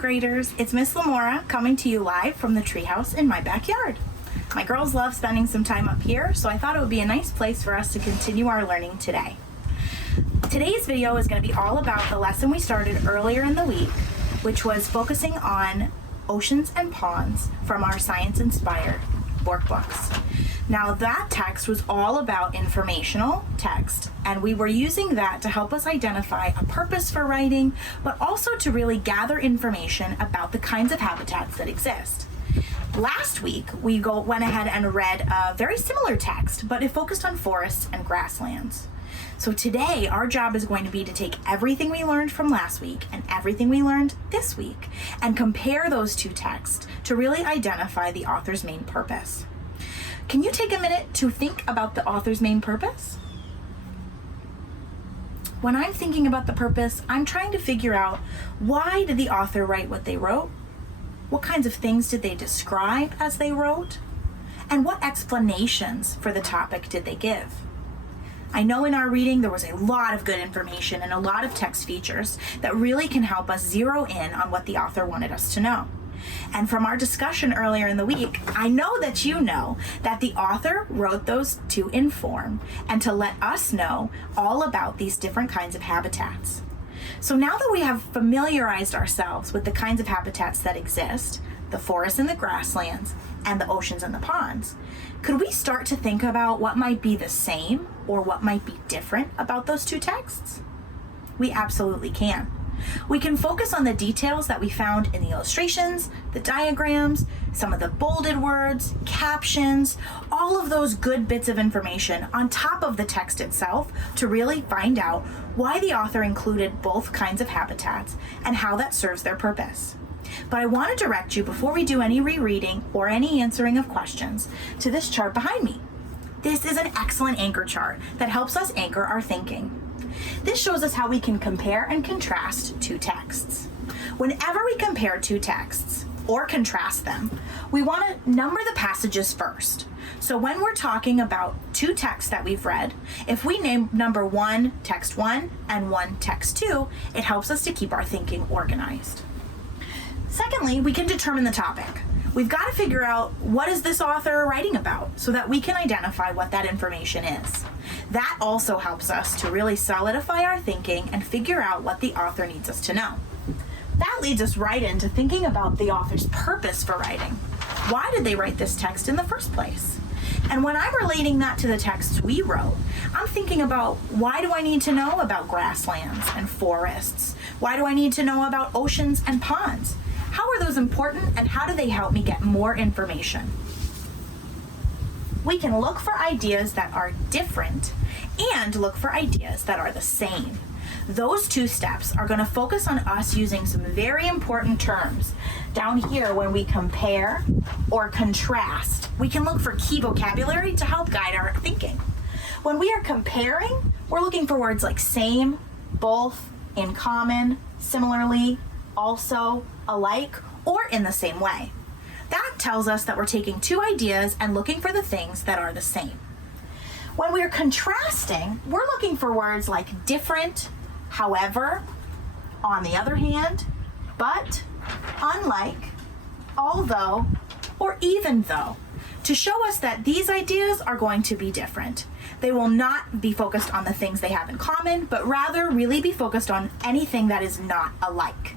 graders, it's Miss Lamora coming to you live from the treehouse in my backyard. My girls love spending some time up here, so I thought it would be a nice place for us to continue our learning today. Today's video is going to be all about the lesson we started earlier in the week, which was focusing on oceans and ponds from our science-inspired workbooks. Now that text was all about informational text, and we were using that to help us identify a purpose for writing, but also to really gather information about the kinds of habitats that exist. Last week, we went ahead and read a very similar text, but it focused on forests and grasslands. So today, our job is going to be to take everything we learned from last week and everything we learned this week and compare those two texts to really identify the author's main purpose. Can you take a minute to think about the author's main purpose? When I'm thinking about the purpose, I'm trying to figure out, why did the author write what they wrote? What kinds of things did they describe as they wrote? And what explanations for the topic did they give? I know in our reading there was a lot of good information and a lot of text features that really can help us zero in on what the author wanted us to know. And from our discussion earlier in the week, I know that you know that the author wrote those to inform and to let us know all about these different kinds of habitats. So now that we have familiarized ourselves with the kinds of habitats that exist, the forests and the grasslands, and the oceans and the ponds, could we start to think about what might be the same or what might be different about those two texts? We absolutely can. We can focus on the details that we found in the illustrations, the diagrams, some of the bolded words, captions, all of those good bits of information on top of the text itself to really find out why the author included both kinds of habitats and how that serves their purpose. But I want to direct you, before we do any rereading or any answering of questions, to this chart behind me. This is an excellent anchor chart that helps us anchor our thinking. This shows us how we can compare and contrast two texts. Whenever we compare two texts or contrast them, we want to number the passages first. So when we're talking about two texts that we've read, if we name number one text 1 and one text 2, it helps us to keep our thinking organized. Secondly, we can determine the topic. We've got to figure out, what is this author writing about, so that we can identify what that information is. That also helps us to really solidify our thinking and figure out what the author needs us to know. That leads us right into thinking about the author's purpose for writing. Why did they write this text in the first place? And when I'm relating that to the texts we wrote, I'm thinking about, why do I need to know about grasslands and forests? Why do I need to know about oceans and ponds? How are those important, and how do they help me get more information? We can look for ideas that are different and look for ideas that are the same. Those two steps are going to focus on us using some very important terms. Down here, when we compare or contrast, we can look for key vocabulary to help guide our thinking. When we are comparing, we're looking for words like same, both, in common, similarly, also, alike, or in the same way. That tells us that we're taking two ideas and looking for the things that are the same. When we're contrasting, we're looking for words like different, however, on the other hand, but, unlike, although, or even though, to show us that these ideas are going to be different. They will not be focused on the things they have in common, but rather really be focused on anything that is not alike.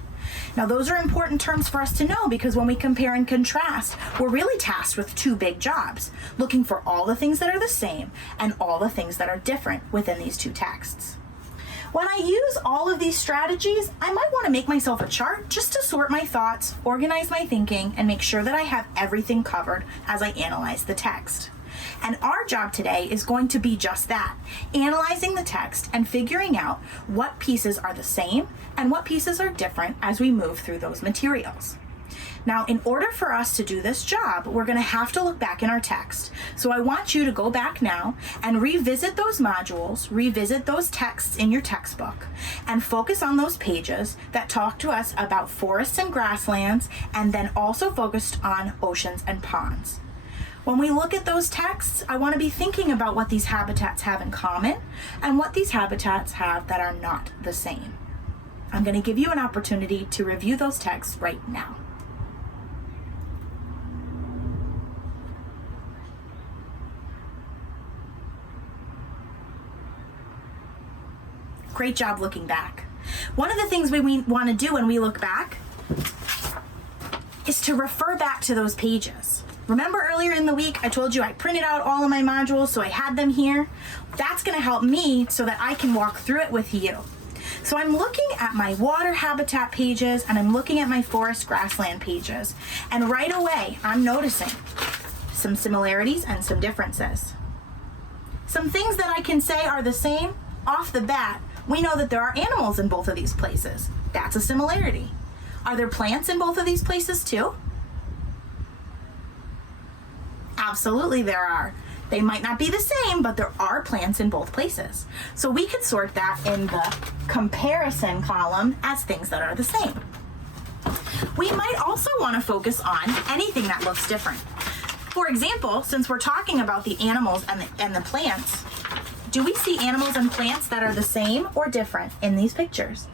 Now, those are important terms for us to know, because when we compare and contrast, we're really tasked with two big jobs, looking for all the things that are the same and all the things that are different within these two texts. When I use all of these strategies, I might want to make myself a chart just to sort my thoughts, organize my thinking, and make sure that I have everything covered as I analyze the text. And our job today is going to be just that, analyzing the text and figuring out what pieces are the same and what pieces are different as we move through those materials. Now, in order for us to do this job, we're going to have to look back in our text. So I want you to go back now and revisit those modules, revisit those texts in your textbook, and focus on those pages that talk to us about forests and grasslands, and then also focused on oceans and ponds. When we look at those texts, I want to be thinking about what these habitats have in common and what these habitats have that are not the same. I'm going to give you an opportunity to review those texts right now. Great job looking back. One of the things we want to do when we look back is to refer back to those pages. Remember earlier in the week, I told you I printed out all of my modules, so I had them here. That's going to help me so that I can walk through it with you. So I'm looking at my water habitat pages and I'm looking at my forest grassland pages. And right away, I'm noticing some similarities and some differences. Some things that I can say are the same off the bat. We know that there are animals in both of these places. That's a similarity. Are there plants in both of these places too? Absolutely there are. They might not be the same, but there are plants in both places. So we could sort that in the comparison column as things that are the same. We might also want to focus on anything that looks different. For example, since we're talking about the animals and the plants, do we see animals and plants that are the same or different in these pictures?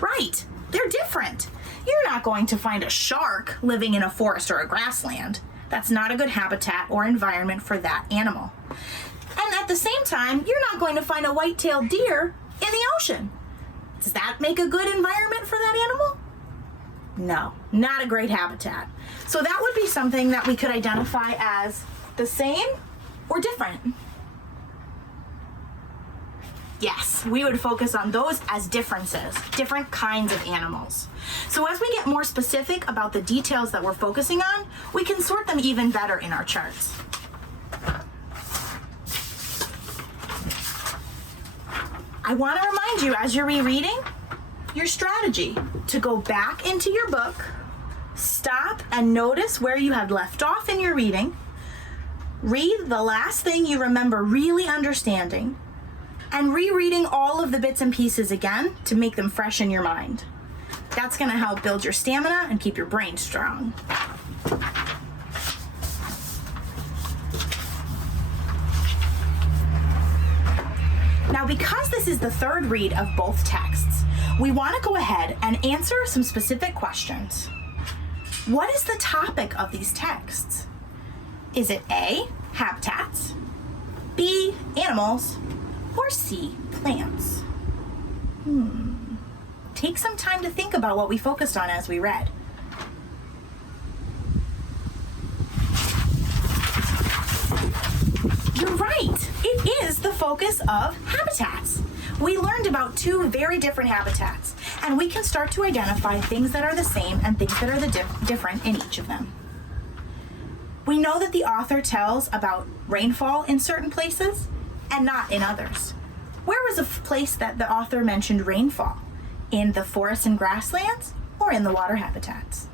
Right, they're different. You're not going to find a shark living in a forest or a grassland. That's not a good habitat or environment for that animal. And at the same time, you're not going to find a white-tailed deer in the ocean. Does that make a good environment for that animal? No, not a great habitat. So that would be something that we could identify as the same or different. Yes, we would focus on those as differences, different kinds of animals. So as we get more specific about the details that we're focusing on, we can sort them even better in our charts. I want to remind you as you're rereading, your strategy to go back into your book, stop and notice where you had left off in your reading, read the last thing you remember really understanding, and rereading all of the bits and pieces again to make them fresh in your mind. That's going to help build your stamina and keep your brain strong. Now, because this is the third read of both texts, we want to go ahead and answer some specific questions. What is the topic of these texts? Is it A, habitats, B, animals, or C, plants? Take some time to think about what we focused on as we read. You're right, it is the focus of habitats. We learned about two very different habitats, and we can start to identify things that are the same and things that are different in each of them. We know that the author tells about rainfall in certain places and not in others. Where was a place that the author mentioned rainfall? In the forests and grasslands or in the water habitats?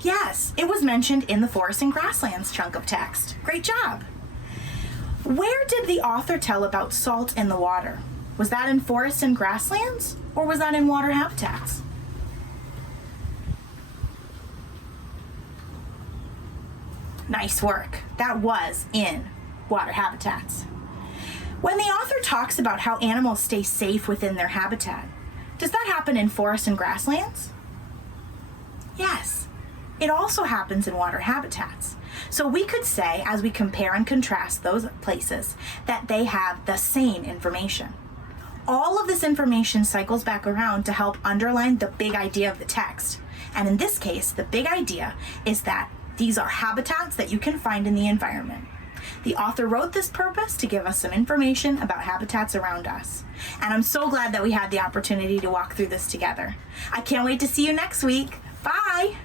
Yes, it was mentioned in the forests and grasslands chunk of text. Great job. Where did the author tell about salt in the water? Was that in forests and grasslands or was that in water habitats? Nice work. That was in water habitats. When the author talks about how animals stay safe within their habitat, does that happen in forests and grasslands? Yes, it also happens in water habitats. So we could say, as we compare and contrast those places, that they have the same information. All of this information cycles back around to help underline the big idea of the text. And in this case, the big idea is that these are habitats that you can find in the environment. The author wrote this purpose to give us some information about habitats around us. And I'm so glad that we had the opportunity to walk through this together. I can't wait to see you next week. Bye!